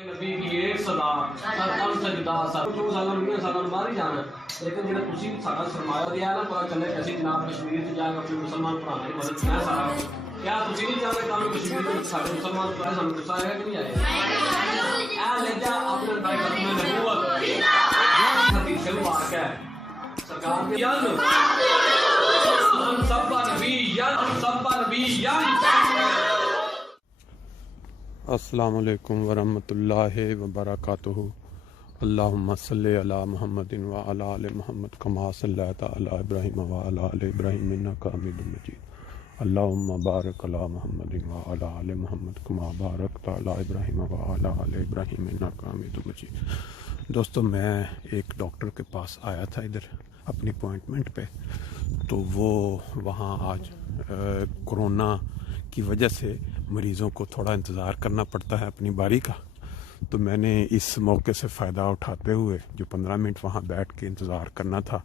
نبی کی ایک سزا سر سجدہ سر 2 سال 20 سال بعد ہی جانا لیکن جب تسی سارا سرمایہ دیا نا پتا چلے کیسی جناب کشمیر سے جائے گا پھر مسلمان پڑھانے کی مدد میں سارا کیا تسی نہیں چاہتے کہ کشمیر میں سارے مسلمان پڑھائے ہم غصہ آئے کہ نہیں آئے اے لہجہ اپنے بھائی ختم نبوت حدیث مبارک ہے سرکار کے ہم سب نبی السلام علیکم ورحمۃ اللہ وبرکاتہ۔ اللہم صلی علی محمد وعلی آل محمد کما صلیت علی ابراہیم وعلی آل ابراہیم انک حمید مجید۔ اللہم بارک علی محمد وعلی آل محمد کما بارکت علی ابراہیم وعلی آل ابراہیم انک حمید مجید۔ دوستو، میں ایک ڈاکٹر کے پاس آیا تھا ادھر اپنی اپوائنٹمنٹ پہ، تو وہ وہاں آج کرونا کی وجہ سے مریضوں کو تھوڑا انتظار کرنا پڑتا ہے اپنی باری کا، تو میں نے اس موقع سے فائدہ اٹھاتے ہوئے جو 15 منٹ وہاں بیٹھ کے انتظار کرنا تھا،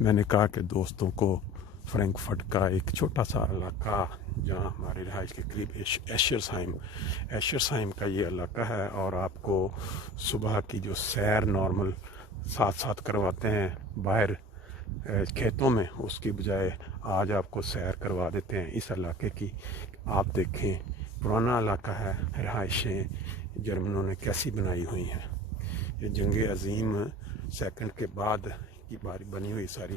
میں نے کہا کہ دوستوں کو فرینکفرٹ کا ایک چھوٹا سا علاقہ جہاں ہماری رہائش کے قریب ایشرسہائم کا یہ علاقہ ہے، اور آپ کو صبح کی جو سیر نارمل ساتھ کرواتے ہیں باہر کھیتوں میں، اس کی بجائے آج آپ کو سیر کروا دیتے ہیں اس علاقے کی۔ آپ دیکھیں پرانا علاقہ ہے، رہائشیں جرمنوں نے کیسی بنائی ہوئی ہیں، یہ جنگ عظیم سیکنڈ کے بعد کی بنی ہوئی ساری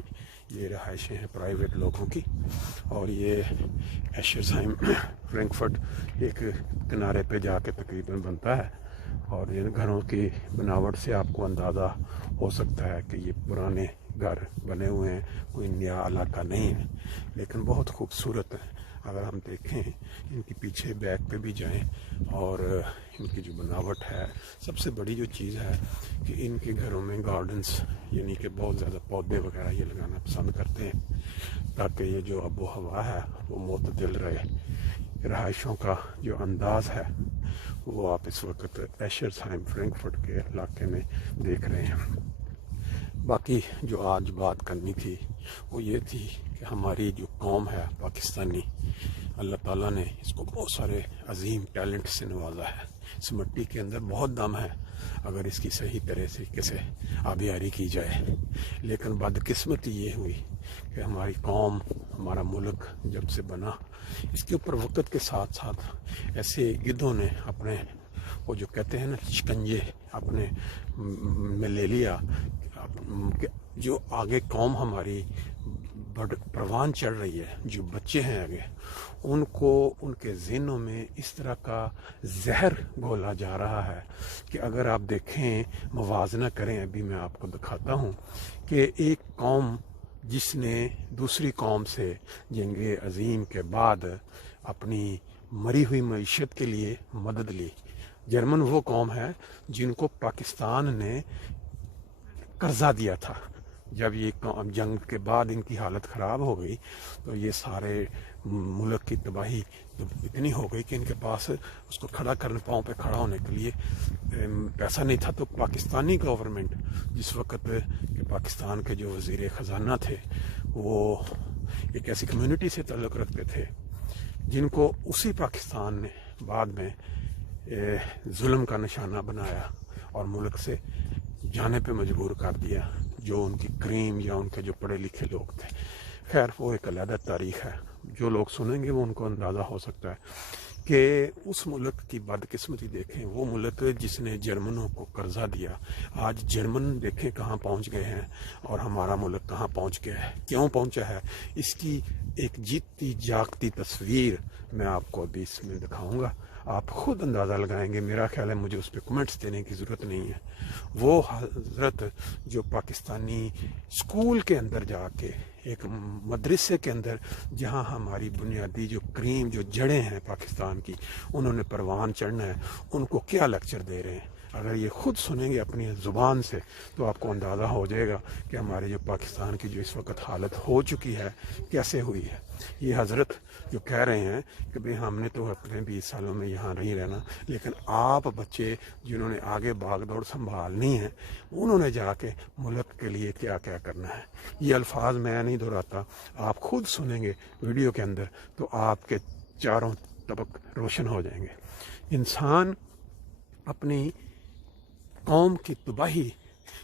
یہ رہائشیں ہیں پرائیویٹ لوگوں کی، اور یہ ایشرسہائم فرینکفرٹ ایک کنارے پہ جا کے تقریباً بنتا ہے، اور ان گھروں کی بناوٹ سے آپ کو اندازہ ہو سکتا ہے کہ یہ پرانے گھر بنے ہوئے ہیں، کوئی نیا علاقہ نہیں ہے، لیکن بہت خوبصورت ہے۔ اگر ہم دیکھیں ان کی پیچھے بیک پہ بھی جائیں اور ان کی جو بناوٹ ہے، سب سے بڑی جو چیز ہے کہ ان کے گھروں میں گارڈنز، یعنی کہ بہت زیادہ پودے وغیرہ یہ لگانا پسند کرتے ہیں تاکہ یہ جو آب و ہوا ہے وہ معتدل رہے۔ رہائشوں کا جو انداز ہے وہ آپ اس وقت ایشرسہائم فرینکفرٹ کے علاقے میں دیکھ رہے ہیں۔ باقی جو آج بات کرنی تھی وہ یہ تھی کہ ہماری جو قوم ہے پاکستانی، اللہ تعالیٰ نے اس کو بہت سارے عظیم ٹیلنٹ سے نوازا ہے، اس مٹی کے اندر بہت دم ہے اگر اس کی صحیح طریقے سے آبیاری کی جائے، لیکن بدقسمتی یہ ہوئی کہ ہماری قوم، ہمارا ملک جب سے بنا، اس کے اوپر وقت کے ساتھ ساتھ ایسے گدھوں نے اپنے وہ جو کہتے ہیں نا شکنجے اپنے میں لے لیا، جو آگے قوم ہماری پروان چڑھ رہی ہے، جو بچے ہیں آگے، ان کو ان کے ذہنوں میں اس طرح کا زہر گھولا جا رہا ہے کہ اگر آپ دیکھیں، موازنہ کریں، ابھی میں آپ کو دکھاتا ہوں کہ ایک قوم جس نے دوسری قوم سے جنگ عظیم کے بعد اپنی مری ہوئی معیشت کے لیے مدد لی۔ جرمن وہ قوم ہے جن کو پاکستان نے قرضہ دیا تھا۔ جب یہ جنگ کے بعد ان کی حالت خراب ہو گئی تو یہ سارے ملک کی تباہی اتنی ہو گئی کہ ان کے پاس اس کو کھڑا کرنے، پاؤں پہ کھڑا ہونے کے لیے پیسہ نہیں تھا، تو پاکستانی گورنمنٹ جس وقت کہ پاکستان کے جو وزیر خزانہ تھے وہ ایک ایسی کمیونٹی سے تعلق رکھتے تھے جن کو اسی پاکستان نے بعد میں ظلم کا نشانہ بنایا اور ملک سے جانے پہ مجبور کر دیا، جو ان کی کریم یا ان کے جو پڑھے لکھے لوگ تھے۔ خیر، وہ ایک علیحدہ تاریخ ہے، جو لوگ سنیں گے وہ ان کو اندازہ ہو سکتا ہے کہ اس ملک کی بدقسمتی دیکھیں، وہ ملک جس نے جرمنوں کو قرضہ دیا، آج جرمن دیکھیں کہاں پہنچ گئے ہیں اور ہمارا ملک کہاں پہنچ گیا ہے، کیوں پہنچا ہے، اس کی ایک جیتی جاگتی تصویر میں آپ کو ابھی اس میں دکھاؤں گا، آپ خود اندازہ لگائیں گے۔ میرا خیال ہے مجھے اس پہ کمنٹس دینے کی ضرورت نہیں ہے۔ وہ حضرت جو پاکستانی اسکول کے اندر جا کے، ایک مدرسے کے اندر جہاں ہماری بنیادی جو کریم جو جڑیں ہیں پاکستان کی، انہوں نے پروان چڑھنا ہے، ان کو کیا لیکچر دے رہے ہیں۔ اگر یہ خود سنیں گے اپنی زبان سے تو آپ کو اندازہ ہو جائے گا کہ ہمارے جو پاکستان کی جو اس وقت حالت ہو چکی ہے کیسے ہوئی ہے۔ یہ حضرت جو کہہ رہے ہیں کہ بھئی ہم نے تو اپنے 20 سالوں میں یہاں نہیں رہنا، لیکن آپ بچے جنہوں نے آگے باغ دوڑ سنبھالنی ہے، انہوں نے جا کے ملک کے لیے کیا کیا کرنا ہے۔ یہ الفاظ میں نہیں دہراتا، آپ خود سنیں گے ویڈیو کے اندر تو آپ کے چاروں طبق روشن ہو جائیں گے۔ انسان अपनी कौम की तबाही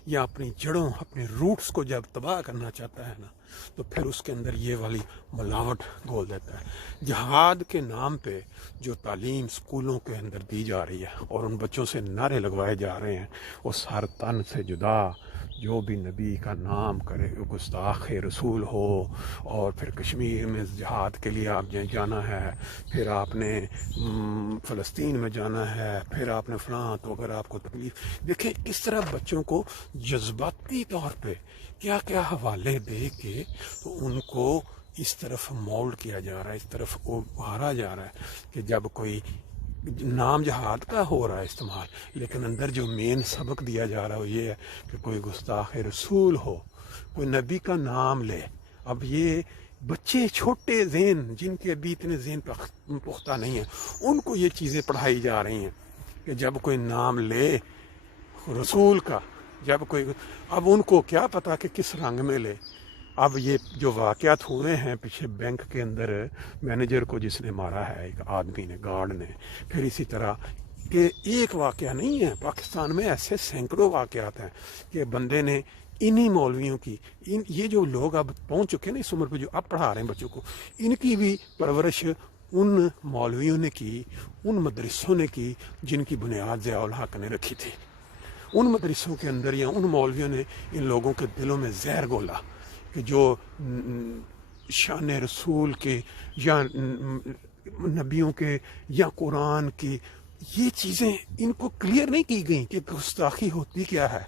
या अपनी जड़ों, अपने रूट्स को जब तबाह करना चाहता है ना, तो फिर उसके अंदर ये वाली मिलावट घोल देता है। जिहाद के नाम पे जो तालीम स्कूलों के अंदर दी जा रही है और उन बच्चों से नारे लगवाए जा रहे हैं, वो सर तन से जुदा जो भी नबी का नाम करे गुस्ताख रसूल हो, और फिर कश्मीर में जिहाद के लिए आप जाना है, फिर आपने फ़लस्तीन में जाना है, फिर आपने फ़लाँ, तो अगर आपको तकलीफ़, देखें किस तरह बच्चों को जज्बाती तौर पे क्या क्या हवाले दे के तो उनको इस तरफ मोल्ड किया जा रहा है, इस तरफ उभारा जा रहा है कि जब कोई नाम जहाद का हो रहा है इस्तेमाल, लेकिन अंदर जो मेन सबक दिया जा रहा है वो ये है कि कोई गुस्ताख रसूल हो, कोई नबी का नाम ले। अब ये बच्चे छोटे ज़हन जिनके अभी इतने ज़हन पुख्ता नहीं है, उनको ये चीज़ें पढ़ाई जा रही हैं कि जब कोई नाम ले रसूल का, जब कोई, अब उनको क्या पता कि किस रंग में ले। अब ये जो वाक़यात हुए हैं पीछे बैंक के अंदर मैनेजर को जिसने मारा है एक आदमी ने, गार्ड ने, फिर इसी तरह के एक वाक़या नहीं है, पाकिस्तान में ऐसे सैकड़ों वाक़यात हैं कि बंदे ने इन्हीं मौलवियों की, ये जो लोग अब पहुंच चुके हैं ना इस उम्र पे, जो अब पढ़ा रहे हैं बच्चों को, इनकी भी परवरिश उन मौलवियों ने की, उन मदरसों ने की जिनकी बुनियाद ज़िया-उल हक ने रखी थी। उन मदरसों के अंदर या उन मौलवियों ने इन लोगों के दिलों में जहर घोला कि जो शान रसूल के या नबियों के या कुरान की ये चीज़ें इनको क्लियर नहीं की गई कि गुस्ताखी होती क्या है,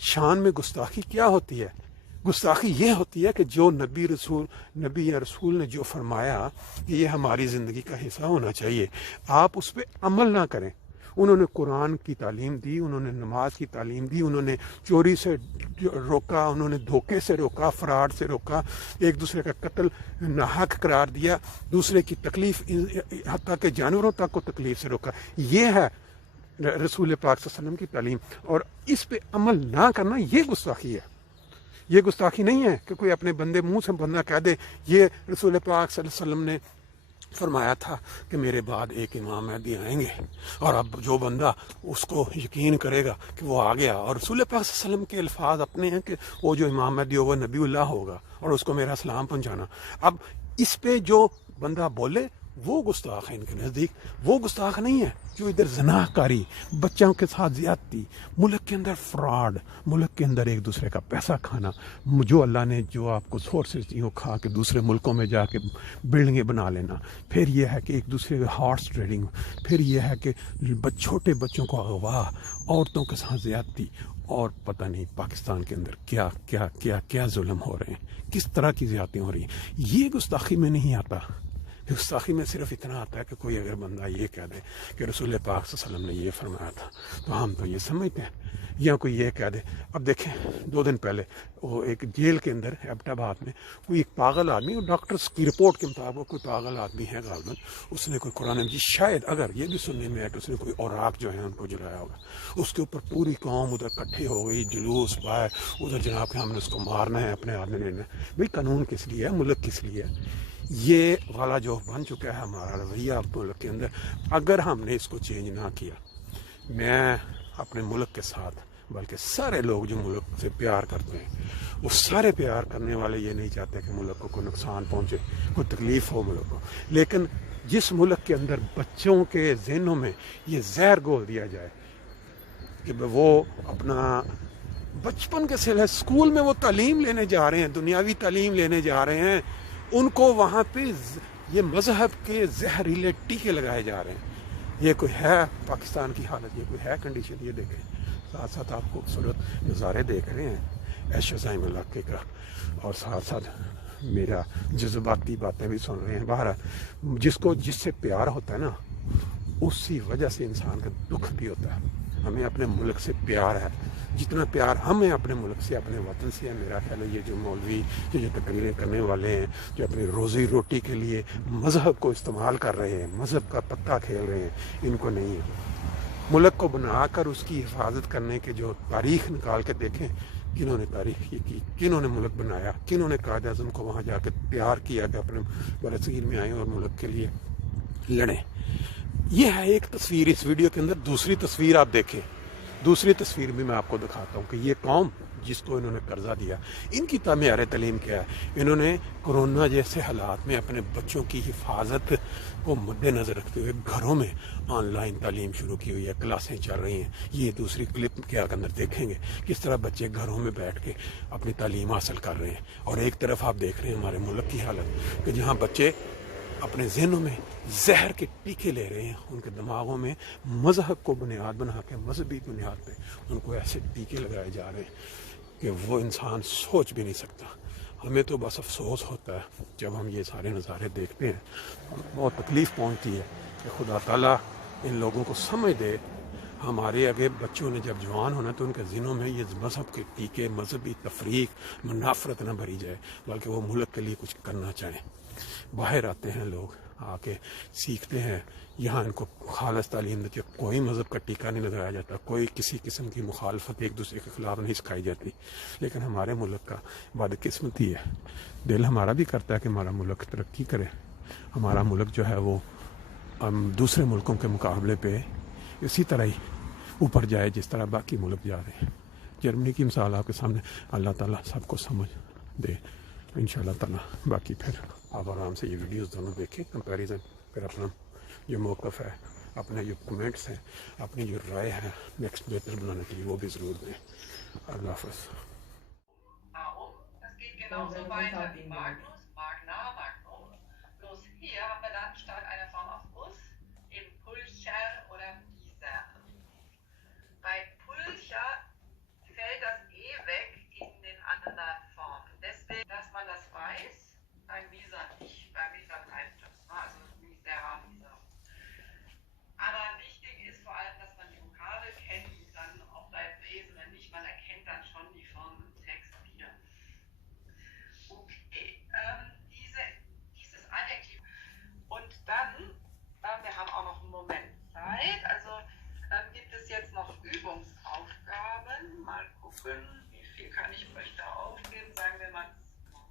शान में गुस्ताखी क्या होती है। गुस्ताखी ये होती है कि जो नबी या रसूल ने जो फरमाया कि ये हमारी ज़िंदगी का हिस्सा होना चाहिए, आप उस पर अमल ना करें। उन्होंने कुरान की तालीम दी, उन्होंने नमाज की तालीम दी, उन्होंने चोरी से रोका, उन्होंने धोखे से रोका, फ्रॉड से रोका, एक दूसरे का कत्ल नाहक करार दिया, दूसरे की तकलीफ़ हत्ता के जानवरों तक को तकलीफ़ से रोका। ये है रसूल पाक सल्लल्लाहु अलैहि वसल्लम की तालीम, और इस पे अमल ना करना ये गुस्ताखी है। ये गुस्ताखी नहीं है कि कोई अपने बंदे मुंह से बंदा कह दे ये रसूल पाक सल्लल्लाहु अलैहि वसल्लम ने फरमाया था कि मेरे बाद एक इमाम महदी आएंगे, और अब जो बंदा उसको यकीन करेगा कि वो आ गया, और रसूल पाक सल्लल्लाहु अलैहि वसल्लम के अल्फाज अपने हैं कि वो जो इमाम महदी होगा नबीउल्लाह होगा और उसको मेरा सलाम पहुंचाना। अब इस पे जो बंदा बोले वो गुस्ताख है इनके नज़दीक, वो गुस्ताख नहीं है जो इधर ज़नाहकारी, बच्चों के साथ ज़्यादती, मुल्क के अंदर फ्रॉड, मुल्क के अंदर एक दूसरे का पैसा खाना, जो अल्लाह ने जो आपको सोर्सेज दी वो खा के दूसरे मुल्कों में जाके बिल्डिंगें बना लेना, फिर यह है कि एक दूसरे के हॉर्स ट्रेडिंग, फिर यह है कि छोटे बच्चों को अगवा, औरतों के साथ ज़्यादती, और पता नहीं पाकिस्तान के अंदर क्या क्या क्या क्या जुल्म हो रहे हैं, किस तरह की ज़्यादतियाँ हो रही हैं। ये गुस्ताखी में नहीं आता। गुस्ताखी में सिर्फ इतना आता है कि कोई अगर बंदा ये कह दे कि रसूल पाक सल्लल्लाहु अलैहि वसल्लम ने ये फरमाया था तो हम तो ये समझते हैं, या कोई ये कह दे। अब देखें 2 दिन पहले वो एक जेल के अंदर एबटाबाद में कोई एक पागल आदमी, और डॉक्टर्स की रिपोर्ट के मुताबिक कोई पागल आदमी है गालबन, उसने कोई कुरान मजीद, शायद अगर ये भी सुनने में है कि उसने कोई औराक जो है उनको जलाया होगा, उसके ऊपर पूरी कौम उधर इकट्ठे हो गई, जुलूस बाय उधर जनाब के हमने उसको मारना है, अपने आदमी लेना है। भाई कानून किस लिए है, मुल्क किस लिए है? ये वाला जो बन चुका है हमारा रवैया मुल्क के अंदर, अगर हमने इसको चेंज ना किया, मैं अपने मुल्क के साथ, बल्कि सारे लोग जो मुल्क से प्यार करते हैं, वो सारे प्यार करने वाले ये नहीं चाहते कि मुल्क को कोई नुकसान पहुँचे, कोई तकलीफ़ हो मुल्क को। लेकिन जिस मुल्क के अंदर बच्चों के ज़हनों में ये जहर घोल दिया जाए कि वो अपना बचपन के से स्कूल में वो तालीम लेने जा रहे हैं, दुनियावी तालीम लेने जा रहे हैं, उनको वहाँ पे ये मज़हब के जहरीले टीके लगाए जा रहे हैं। ये कोई है पाकिस्तान की हालत, ये कोई है कंडीशन। ये देखें, साथ साथ आप खूबसूरत नज़ारे देख रहे हैं ऐशो-ज़ाइम इलाके का, और साथ साथ मेरा जज्बाती बातें भी सुन रहे हैं। बाहर जिसको जिससे प्यार होता है ना, उसी वजह से इंसान का दुख भी होता है। हमें अपने मुल्क से प्यार है, जितना प्यार हमें अपने मुल्क से, अपने वतन से है, मेरा ख्याल है ये जो मौलवी जो तकरीरें करने वाले हैं, जो अपनी रोज़ी रोटी के लिए मज़हब को इस्तेमाल कर रहे हैं, मज़हब का पत्ता खेल रहे हैं, इनको नहीं है। मुल्क को बनाकर उसकी हिफाजत करने के जो तारीख़ निकाल के देखें, किन्होंने तारीख़ की, किन्होंने मुल्क बनाया, किन्होंने कायद आज़म को वहाँ जाकर तैयार किया कि अपने बरसीर में आएँ और मुल्क के लिए लड़ें। ये है एक तस्वीर इस वीडियो के अंदर। दूसरी तस्वीर आप देखें, दूसरी तस्वीर भी मैं आपको दिखाता हूँ कि ये कौम जिसको इन्होंने कर्जा दिया, इनकी तामीर तालीम क्या है। इन्होंने कोरोना जैसे हालात में अपने बच्चों की हिफाजत को मद्देनज़र रखते हुए घरों में ऑनलाइन तालीम शुरू की हुई है, क्लासें चल रही हैं। ये दूसरी क्लिप के अंदर देखेंगे किस तरह बच्चे घरों में बैठ के अपनी तालीम हासिल कर रहे हैं। और एक तरफ आप देख रहे हैं हमारे मुल्क की हालत कि जहाँ बच्चे अपने जहनों में जहर के टीके ले रहे हैं, उनके दिमागों में मजहब को बुनियाद बना के मजहबी बुनियाद पे उनको ऐसे टीके लगाए जा रहे हैं कि वो इंसान सोच भी नहीं सकता। हमें तो बस अफसोस होता है जब हम ये सारे नज़ारे देखते हैं, बहुत तकलीफ़ पहुंचती है कि खुदा ताला इन लोगों को समझ दे। हमारे आगे बच्चों ने जब जवान होना तो उनके ज़हनों में ये मज़हब के टीके, मजहबी तफरीक, मुनाफरत न भरी जाए, बल्कि वो मुल्क के लिए कुछ करना चाहें। बाहर आते हैं लोग, आके सीखते हैं, यहाँ इनको खालस तालीम देती है, कोई मज़हब का टीका नहीं लगाया जाता, कोई किसी किस्म की मुखालफत एक दूसरे के ख़िलाफ़ नहीं सिखाई जाती। लेकिन हमारे मुल्क का बदकिस्मती है, दिल हमारा भी करता है कि हमारा मुल्क तरक्की करे, हमारा मुल्क जो है वो दूसरे मुल्कों के मुकाबले पे इसी तरह ही ऊपर जाए जिस तरह बाकी मुल्क जा रहे हैं। जर्मनी की मिसाल आपके सामने, अल्लाह ताला सबको समझ दे इंशाअल्लाह ताला। बाकी फिर आप आराम से ये वीडियोस दोनों देखें, कंपैरिजन, फिर अपना जो मौक़िफ़ है, अपने जो कमेंट्स हैं, अपनी जो राय है नेक्स्ट बेहतर बनाने के लिए वो भी ज़रूर दें। अल्लाह हाफ़िज़। Warum? Das geht genauso weiter wie Magnus, Magna, Magnum. Bloß hier haben wir dann statt einer Form auf Us eben Pulcher oder Pisa. Bei Pulcher fällt das E weg in den anderen Formen. Deswegen, dass man das weiß, beim Visa nicht. Beim Visa bleibt das. Also Misera, Visa. Aber wichtig ist vor allem, dass man die Vokale kennt, dann ob da jetzt E ist oder nicht. Man erkennt dann schon die Form im Text hier. Okay, dieses Adjektiv. Und dann, wir haben auch noch einen Moment Zeit, also gibt es jetzt noch Übungsaufgaben. Mal gucken, wie viel kann ich euch da aufgeben? Sagen wir mal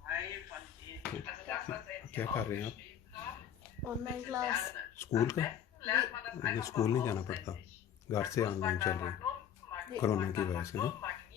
2 von denen. Also das, was wir jetzt hier aufgeschrieben haben. Online class school Am का besten lernt man das मुझे einfach school mal नहीं जाना पड़ता, auswendig. घर से online चल रहा है Magnum, कोरोना की वजह से ना। Magnum,